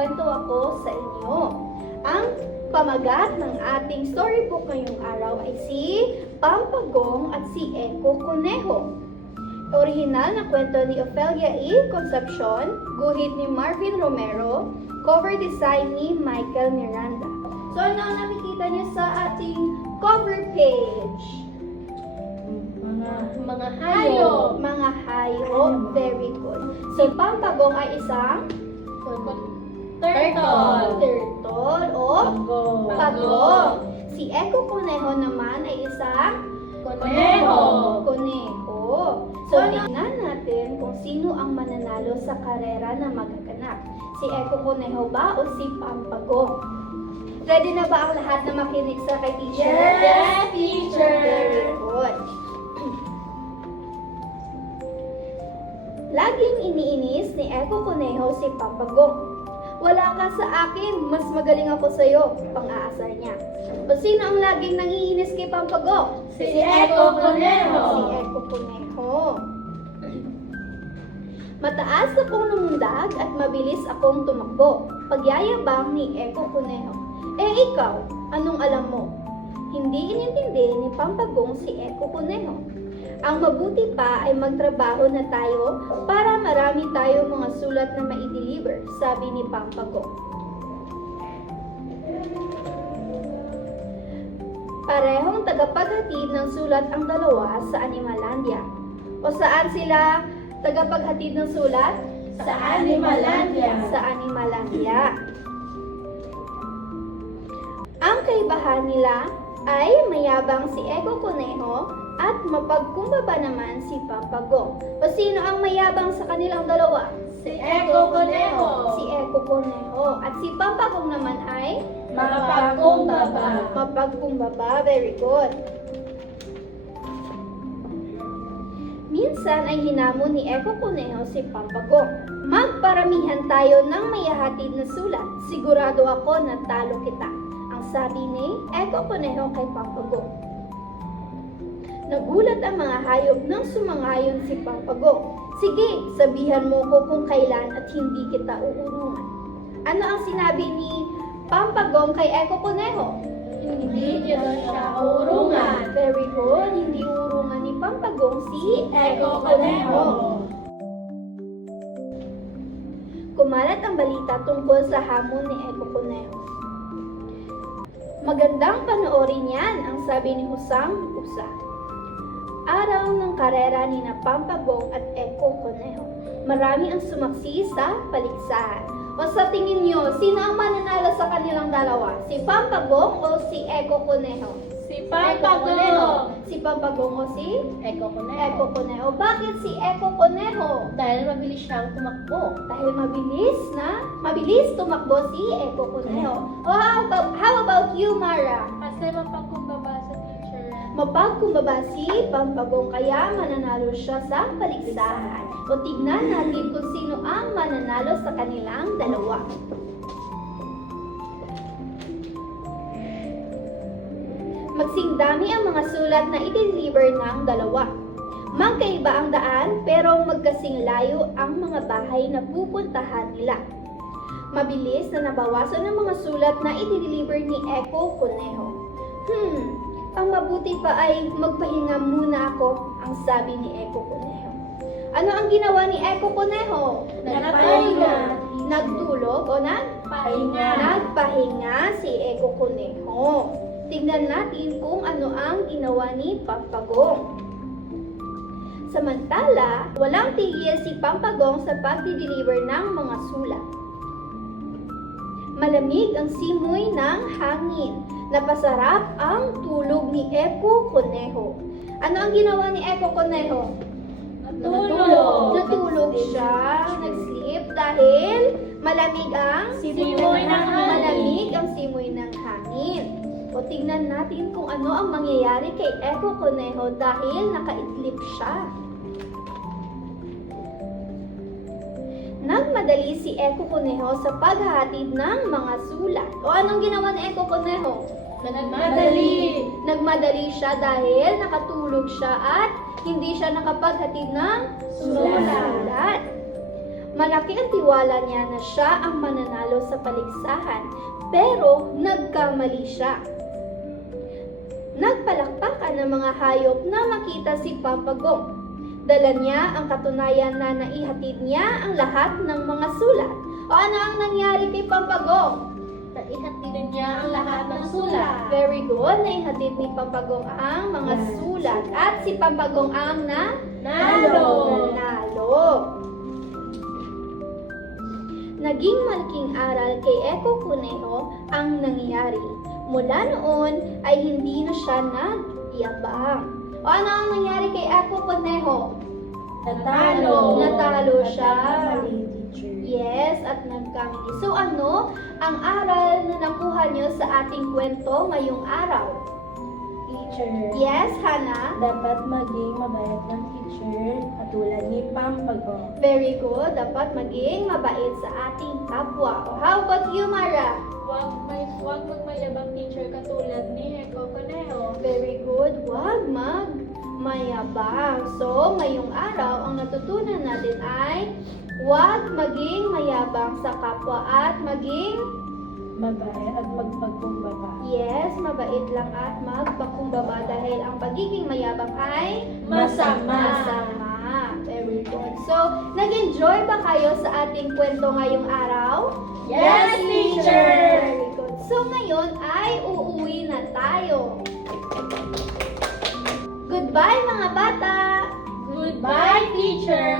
magkukwento ako sa inyo. Ang pamagat ng ating storybook ngayong araw ay si Pampagong at si Eko Conejo. Orihinal na kwento ni Ofelia E. Concepcion, guhit ni Marvin Romero, cover design ni Michael Miranda. So ano ang nakikita niyo sa ating cover page? Mga hayop. Mga hayop. Very good. Si Pampagong ay isang Turtle. turtle o pagong. Si Eko Conejo naman ay isang Conejo. Conejo. So, tingnan natin kung sino ang mananalo sa karera na magaganap. Si Eko Conejo ba o si Pampagong? Ready na ba ang lahat na makinig sa kay teacher? Yes, teacher. Very good. Laging iniinis ni Eko Conejo si Pampagong. Wala ka sa akin, mas magaling ako sa'yo, pang-aasar niya. O sino ang laging nangiinis kay Pampagong? Si Eko Conejo. Si Eko Conejo. Mataas akong lumundag at mabilis akong tumakbo. Pagyayabang ni Eko Conejo. Eh ikaw, anong alam mo? Hindi inintindi ni Pampagong si Eko Conejo. Ang mabuti pa ay magtrabaho na tayo para marami tayong mga sulat na ma-deliver, sabi ni Pampagong. Parehong tagapaghatid ng sulat ang dalawa sa Animalandia. O saan sila tagapaghatid ng sulat? Sa Animalandia. Sa Animalandia. Ang kaibahan nila ay mayabang si Eko Conejo at mapagkumbaba naman si Pampagong. O sino ang mayabang sa kanilang dalawa? Si Eko Conejo. Si Eko Conejo. At si Pampagong naman ay Mapagkumbaba. mapagkumbaba. Very good. Minsan ay hinamon ni Eko Conejo si Pampagong. Magparamihan tayo ng mayahatid na sulat. Sigurado ako na talo kita. Ang sabi ni Eko Conejo kay Pampagong. Nagulat ang mga hayop nang sumangayon si Pampagong. Sige, sabihan mo ko kung kailan at hindi kita uurungan. Ano ang sinabi ni Pampagong kay Eko Conejo? Hindi kita siya urungan. Very good. Hindi urungan ni Pampagong si Eko Conejo. Kumalat ang balita tungkol sa hamon ni Eko Conejo. Magandang panoorin yan, ang sabi ni Husang Usa. Araw ng karera ni na Pampagong at Eko Conejo. Marami ang sumaksi sa paligsahan. O sa tingin nyo, sino ang mananalo sa kanilang dalawa? Si Pampagong o si Eko Conejo? Si Pampagong. Si Pampagong o si Eko Conejo. Eko Conejo. Bakit si Eko Conejo? Dahil mabilis siyang tumakbo. Dahil mabilis tumakbo si Eko Conejo. O how about you, Mara? Kasi mapagkumbaba sa teacher. Mapagkumbaba si Pampagong kaya mananalo siya sa paligsahan. O tignan natin kung sino ang mananalo sa kanilang dalawa. Magsingdami ang mga sulat na i-deliver ng dalawa. Magkaiba ang daan pero magkasing layo ang mga bahay na pupuntahan nila. Mabilis na nabawasan ang mga sulat na i-deliver ni Eko Conejo. Ang mabuti pa ay magpahinga muna ako, ang sabi ni Eko Conejo. Ano ang ginawa ni Eko Conejo? Nagpahinga. Nagtulog o Pahinga. nagpahinga si Eko Conejo. Tingnan natin kung ano ang ginawa ni Pampagong. Samantala, walang tigil si Pampagong sa pagdi-deliver ng mga sulat. Malamig ang simoy ng hangin. Napasarap ang tulog ni Eko Conejo. Ano ang ginawa ni Eko Conejo? Natulog. Natulog siya, nag-sleep dahil malamig ang Simoy ng hangin. Malamig ang simoy ng hangin. O tingnan natin kung ano ang mangyayari kay Eko Conejo dahil nakaidlip siya. Nagmadali si Eko Conejo sa paghahatid ng mga sulat. O anong ginawa ni Eko Conejo? Nagmadali. Nagmadali siya dahil nakatulog siya at hindi siya nakapaghatid ng Sulat. sulat. Malaki ang tiwala niya na siya ang mananalo sa paligsahan, pero nagkamali siya. Nagpalakpakan ng mga hayop na makita si Pampagong. Dala niya ang katunayan na naihatid niya ang lahat ng mga sulat. O ano ang nangyari kay Pampagong? Naihatid niya ang lahat ng sulat. Very good, naihatid ni Pampagong ang mga sulat. At si Pampagong ang Nalo. nanalo. Naging malaking aral kay Eko Kuneho ang nangyari. Mula noon ay hindi na siya nag-iabang. O ano ang nangyari kay Eko Kuneho? Natalo. Natalo siya. Nagkamali, teacher. Yes, at nagkamali. So ano ang aral na nakuha niyo sa ating kwento ngayong araw? Teacher. Yes, Hana? Dapat maging mabait ng teacher katulad ni Pampagong. Very good. Dapat maging mabait sa ating kapwa. O how about you, Mara? Huwag magmayabang teacher katulad ni Eko Kuneho. Very good. Huwag magmayabang. So, ngayong araw, ang natutunan natin ay huwag maging mayabang sa kapwa at maging Mabait at magpagkumbaba. yes, mabait lang at magpakumbaba dahil ang pagiging mayabang ay Masama. masama. Very good. So, nag-enjoy ba kayo sa ating kwento ngayong araw? Yes, teacher! Very good. So, ngayon ay uuwi na tayo. Goodbye mga bata! Goodbye, teacher!